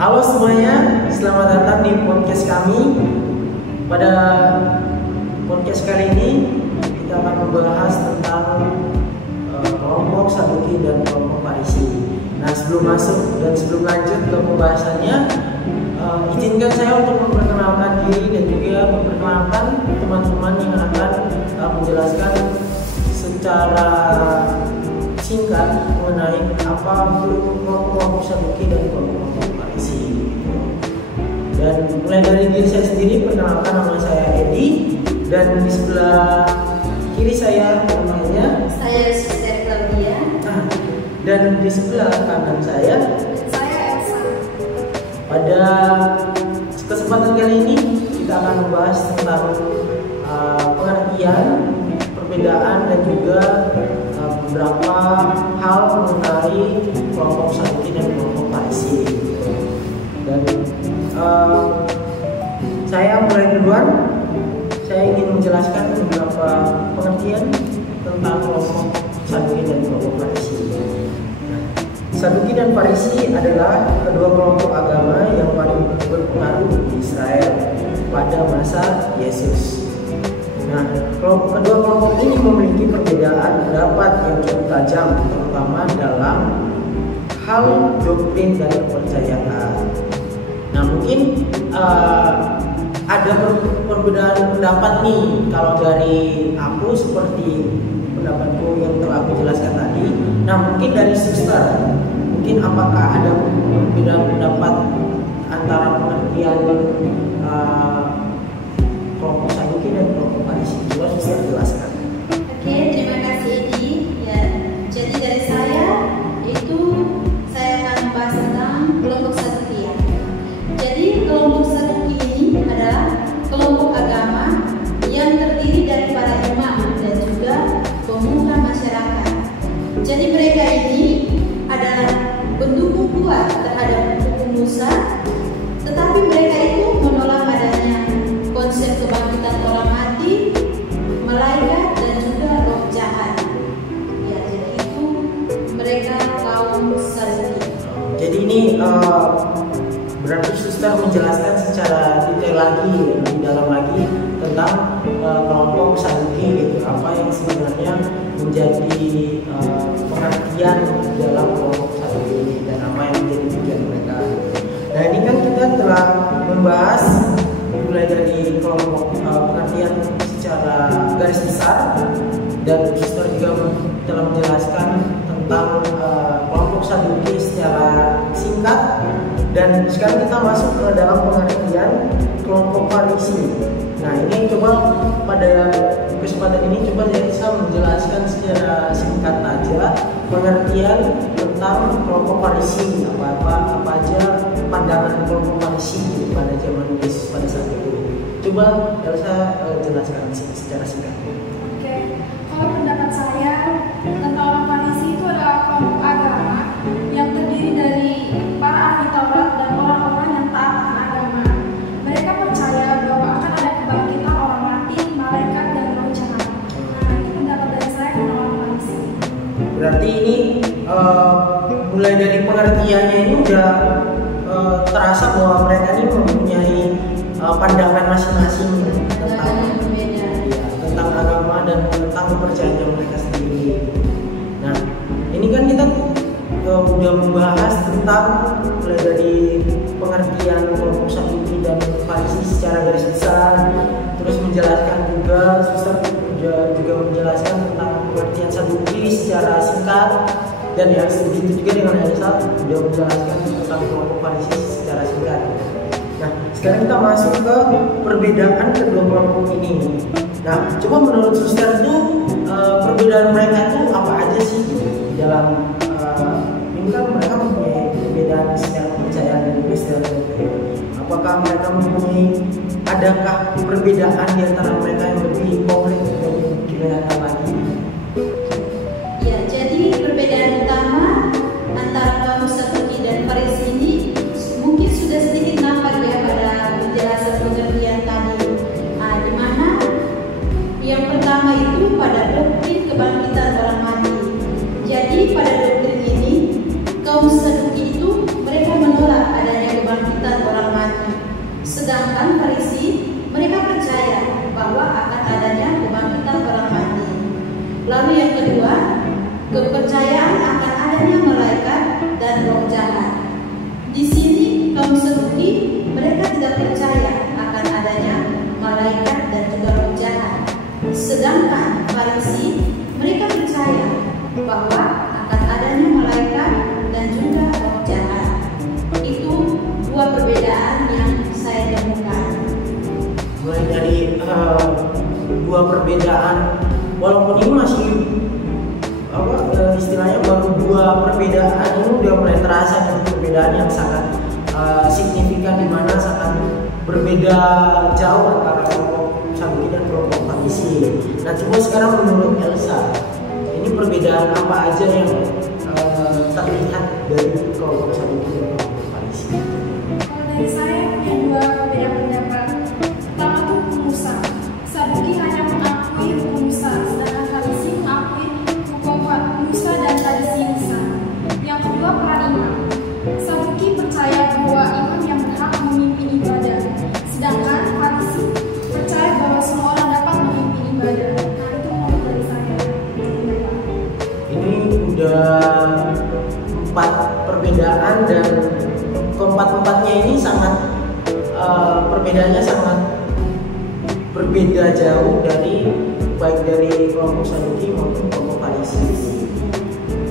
Halo semuanya, selamat datang di podcast kami. Pada podcast kali ini kita akan membahas tentang kelompok Saduki dan kelompok Farisi. Nah, sebelum masuk dan sebelum lanjut ke pembahasannya, izinkan saya untuk memperkenalkan diri dan juga memperkenalkan teman-teman yang akan menjelaskan secara singkat mengenai apa itu kelompok Saduki dan kelompok Farisi. Dan mulai dari diri saya sendiri, perkenalkan nama saya Edi, dan di sebelah kiri saya namanya Sister Claudia. Dan di sebelah kanan saya Elsa. Pada kesempatan kali ini kita akan membahas tentang pengertian, perbedaan dan juga beberapa hal mengenai kelompok Saduki dan kelompok Farisi. Dan saya mulai duluan. Saya ingin menjelaskan beberapa pengertian tentang kelompok Saduki dan kelompok Farisi. Saduki dan Farisi adalah kedua kelompok agama yang paling berpengaruh di Israel pada masa Yesus. Nah, kedua kelompok ini memiliki perbedaan pendapat yang cukup tajam, terutama dalam hal doktrin dan kepercayaan. Nah, mungkin ada perbedaan pendapat nih. Kalau dari aku seperti pendapatku yang telah aku jelaskan tadi. Nah, mungkin dari suster, mungkin apakah ada perbedaan pendapat antara pengertian kelompok Saduki dan kelompok Farisi? Coba suster jelaskan. Oke, terima kasih Edi. Ya, jadi dari saya saya akan membahas tentang kelompok Saduki ya. Jadi kelompok Saduki ini adalah kelompok agama yang terdiri dari para imam dan juga pemuka masyarakat. Jadi mereka ini adalah pendukung kuat terhadap hukum Musa, tetapi mereka itu menolak adanya konsep kebangkitan orang mati, malaikat dan juga roh jahat. Ya, jadi itu mereka kaum Saduki. Jadi ini berarti suster menjelaskan secara detail lagi, lebih dalam lagi tentang kelompok Saduki gitu, apa yang sebenarnya menjadi pengertian dalam kelompok Saduki ini dan apa yang menjadi tujuan mereka. Nah, ini kan kita telah membahas mulai dari kelompok pengertian secara garis besar, dan suster juga telah menjelaskan tentang kelompok Saduki secara singkat. Dan sekarang kita masuk ke dalam pengertian kelompok Farisi. Nah, ini coba pada kesempatan ini coba saya bisa menjelaskan secara singkat aja pengertian tentang kelompok Farisi, apa aja pandangan kelompok Farisi pada zaman Yesus pada saat itu. Coba Elsa jelaskan secara singkat. Oke, kalau pendapat saya tentang orang Farisi itu adalah kelompok agama yang terdiri dari para ahli Taurat dan orang-orang yang taat akan agama. Mereka percaya bahwa akan ada kebangkitan orang mati, malaikat dan roh jahat. Nah, itu pendapat dari saya tentang orang Farisi. Berarti ini mulai dari pengertiannya ini udah terasa bahwa mereka ini mempunyai pandangan masing-masing tentang agama dan tentang kepercayaan mereka sendiri. Nah, ini kan kita udah membahas tentang mulai dari pengertian kelompok Saduki dan Farisi secara garis besar, terus menjelaskan juga suster juga menjelaskan tentang pengertian Saduki secara singkat, dan ya begitu juga dengan Elsa udah menjelaskan tentang kelompok Farisi secara singkat. Nah, sekarang kita masuk ke perbedaan kedua kelompok ini. Nah, coba menurut suster itu perbedaan mereka itu apa aja sih di dalam ini kan mereka mempunyai perbedaan secara kepercayaan dan secara doktrin. Apakah mereka adakah perbedaan di antara mereka yang lebih konkret dan lebih kelihatan lagi? Ya, jadi perbedaan utama antara kaum Saduki dan Farisi ini mungkin sudah sedikit nampak ya pada penjelasan pengertian tadi. Di mana yang pertama itu pada doktrin kebangkitan orang mati. Jadi pada doktrin ini kaum Saduki itu mereka menolak adanya kebangkitan bahwa akan adanya malaikat dan juga roh jahat. Itu dua perbedaan yang saya temukan. Mulai dari dua perbedaan, walaupun ini masih istilahnya baru dua perbedaan, ini udah mulai terasa dari perbedaan yang sangat signifikan, di mana sangat berbeda jauh antara kelompok Saduki dan kelompok Farisi. Nah, coba sekarang menurut Elsa, ini perbedaan apa aja yang terlihat dari kelompok Saduki dan kelompok Farisi? Kalau dari saya punya dua perbedaan pendapat. Pertama tuh hukum Musa. Saduki hanya mengakui hukum Musa, sedangkan Farisi mengakui hukum Musa dan tradisi Musa. Yang kedua, peran imam. Saduki percaya bahwa imam yang berhak memimpin ibadah, sedangkan Farisi percaya bahwa semua orang dapat memimpin ibadah. Nah, itu menurut dari saya. Ini udah 4 perbedaan, dan keempat-empatnya ini sangat perbedaannya sangat berbeda jauh dari baik dari kelompok Saduki maupun kelompok Farisi.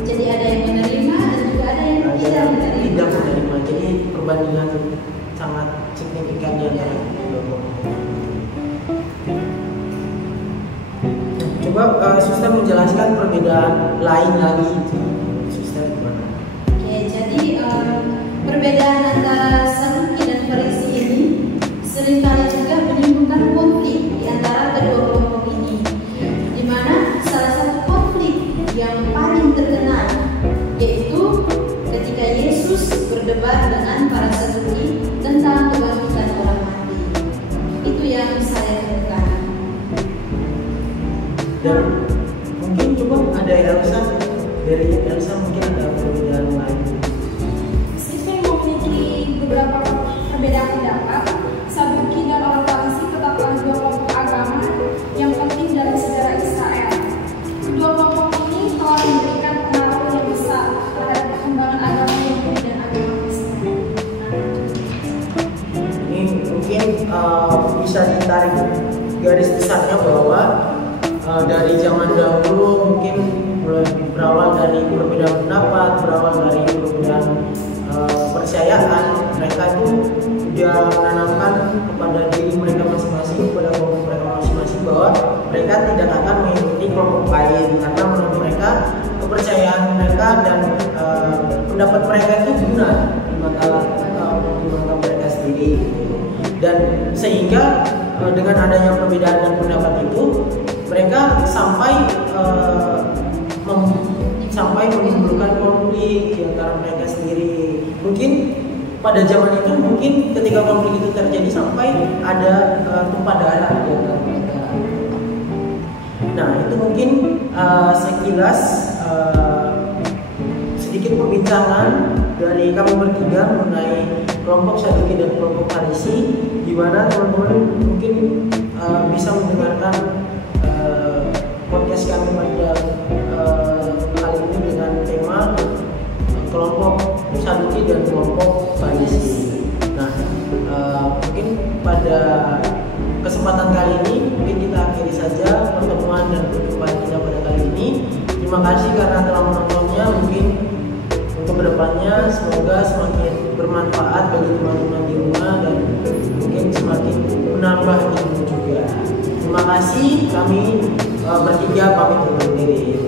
Jadi ada yang menerima dan juga ada yang tidak menerima. Tidak menerima. Jadi perbandingan sangat signifikan di antara kedua kelompok. Coba Suster menjelaskan perbedaan lain lagi. Suster gimana? Oke, jadi perbedaan antara Saduki dan Farisi ini seringkali juga menimbulkan konflik di antara kedua kelompok ini, di mana salah satu konflik yang paling terkenal yaitu ketika Yesus berdebat dengan para Saduki tentang kebangkitan orang mati. Itu yang saya temukan. Dan mungkin coba ada Elsa, dari Elsa mungkin ada perbedaan lain. Saya memiliki beberapa perbedaan pendapat. Saduki dan orang Farisi tetaplah dua kelompok agama yang penting dalam sejarah Israel. Kedua kelompok ini telah memberikan pengaruh yang besar terhadap perkembangan agama Yahudi dan agama Kristen. Ini mungkin bisa ditarik garis besarnya bahwa dari zaman dahulu mungkin berawal dari perbedaan pendapat, berawal dari perbedaan kepercayaan, mereka itu sudah menanamkan kepada diri mereka masing-masing, kepada kelompok mereka masing-masing, bahwa mereka tidak akan mengikuti kelompok lain karena menurut mereka kepercayaan mereka dan pendapat mereka itu benar di mata mereka sendiri. Dan sehingga dengan adanya perbedaan dan pendapat itu, mereka sampai menimbulkan konflik di antara mereka sendiri. Mungkin pada zaman itu, mungkin ketika konflik itu terjadi sampai ada tumpah darah di antara mereka. Nah, itu mungkin sekilas sedikit perbincangan dari kami bertiga mengenai kelompok Saduki dan kelompok Farisi, di mana teman-teman mungkin bisa mendengarkan podcast kami pada kali ini dengan tema kelompok Saduki dan kelompok Farisi. Nah, mungkin pada kesempatan kali ini mungkin kita akhiri saja pertemuan dan perjumpaan kita pada kali ini. Terima kasih karena telah menontonnya. Mungkin untuk kedepannya semoga semakin bermanfaat bagi teman-teman di rumah dan mungkin semakin menambah ilmu juga. Terima kasih, kami bertiga pamit undur diri.